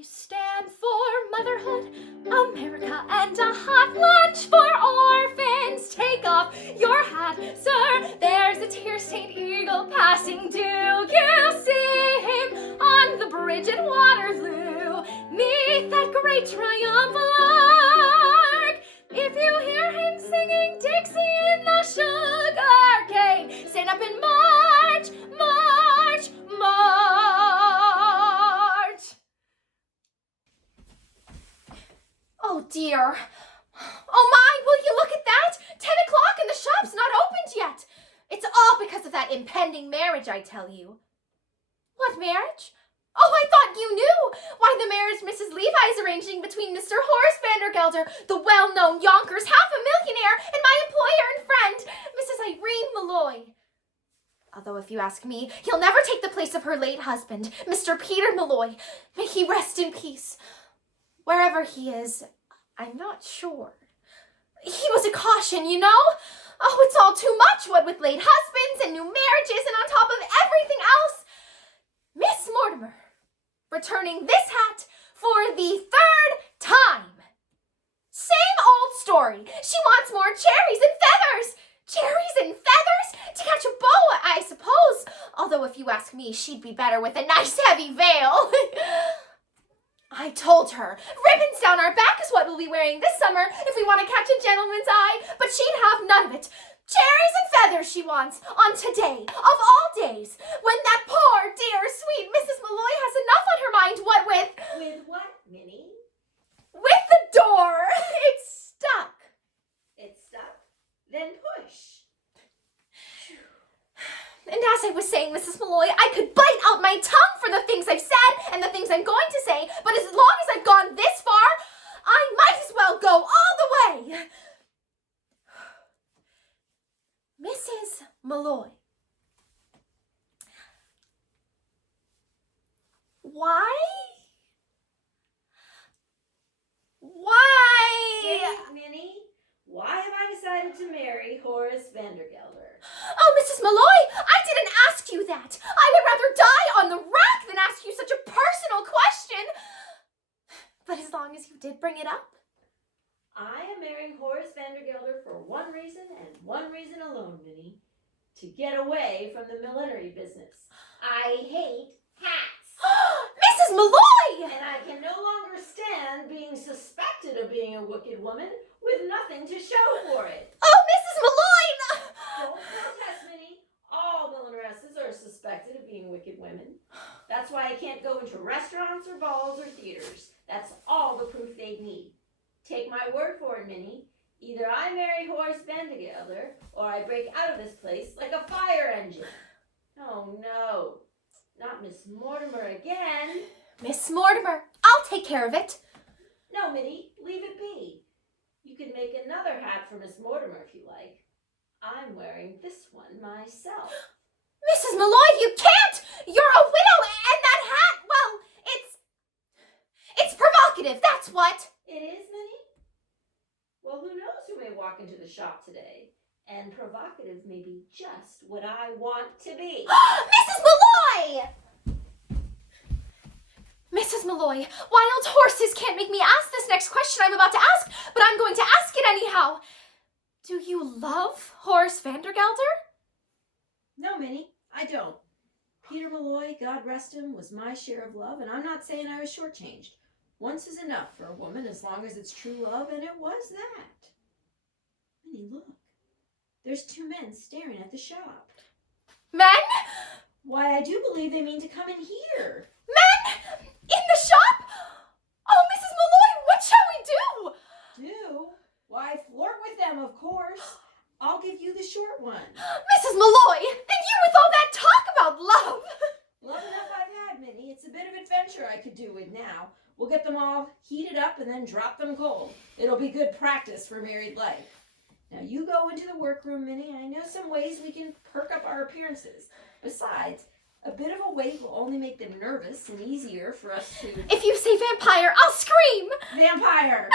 I stand for motherhood, America, and a hot lunch for orphans. Take off your hat, sir. There's a tear-stained eagle passing. Do you see him on the bridge at Waterloo? Meet that great triumphal arch. If you hear him singing Dixie in the sugar cane, stand up and march, march, march. Oh dear. Oh my, will you look at that? 10 o'clock and the shop's not opened yet. It's all because of that impending marriage, I tell you. What marriage? Oh, I thought you knew. Why, the marriage Mrs. Levi's arranging between Mr. Horace Vandergelder, the well-known Yonkers half-a-millionaire, and my employer and friend, Mrs. Irene Malloy. Although, if you ask me, he'll never take the place of her late husband, Mr. Peter Malloy. May he rest in peace. Wherever he is, I'm not sure. He was a caution, you know? Oh, it's all too much, what with late husbands and new marriages and on top of everything else. Miss Mortimer, returning this hat for the 3rd time. Same old story. She wants more cherries and feathers. Cherries and feathers? To catch a boa, I suppose. Although if you ask me, she'd be better with a nice heavy veil. I told her, ribbons down our back is what we'll be wearing this summer if we want to catch a gentleman's eye, but she'd have none of it. Cherries and feathers she wants, on today, of all days, when that poor, dear, sweet Mrs. Malloy has enough on her mind, what with... With what, Minnie? With the door! It's stuck. It's stuck? Then push. And as I was saying, Mrs. Malloy, I could bite out my tongue for the things I've said and the things I'm going to say, but as long as I've gone this far, I might as well go all the way. Mrs. Malloy. Why? Say it, Minnie. Why have I decided to marry Horace Vandergelder? Oh, Mrs. Malloy, I didn't ask you that. I would rather die on the rack than ask you such a personal question. But as long as you did bring it up. I am marrying Horace Vandergelder for one reason and one reason alone, Minnie. To get away from the millinery business. I hate hats. Mrs. Malloy! And I can no longer stand being suspected of being a wicked woman with nothing to show for it. Oh, Mrs. Malloy! Don't protest, Minnie. All millineresses are suspected of being wicked women. That's why I can't go into restaurants or balls or theaters. That's all the proof they'd need. Take my word for it, Minnie. Either I marry Horace Vandergelder or I break out of this place like a fire engine. Oh, no. Not Miss Mortimer again. Miss Mortimer, I'll take care of it. No, Minnie, leave it be. You can make another hat for Miss Mortimer if you like. I'm wearing this one myself. Mrs. Malloy, you can't! You're a widow, and that hat, well, it's provocative, that's what. It is, Minnie? Well, who knows who may walk into the shop today? And provocative may be just what I want to be. Mrs. Malloy! Mrs. Malloy, wild horses can't make me ask this next question I'm about to ask, but I'm going to ask it anyhow. Do you love Horace Vandergelder? No, Minnie, I don't. Peter Malloy, God rest him, was my share of love, and I'm not saying I was shortchanged. Once is enough for a woman as long as it's true love, and it was that. Minnie, look. There's 2 men staring at the shop. Men? Why, I do believe they mean to come in here. Men? In the shop? Oh, Mrs. Malloy, what shall we do? Do? Why, flirt with them, of course. I'll give you the short one. Mrs. Malloy, and you with all that talk about love. Love enough I've had, Minnie. It's a bit of adventure I could do with now. We'll get them all heated up and then drop them cold. It'll be good practice for married life. Now you go into the workroom, Minnie. I know some ways we can perk up our appearances. Besides, a bit of a wait will only make them nervous and easier for us to... If you say vampire, I'll scream. Vampire!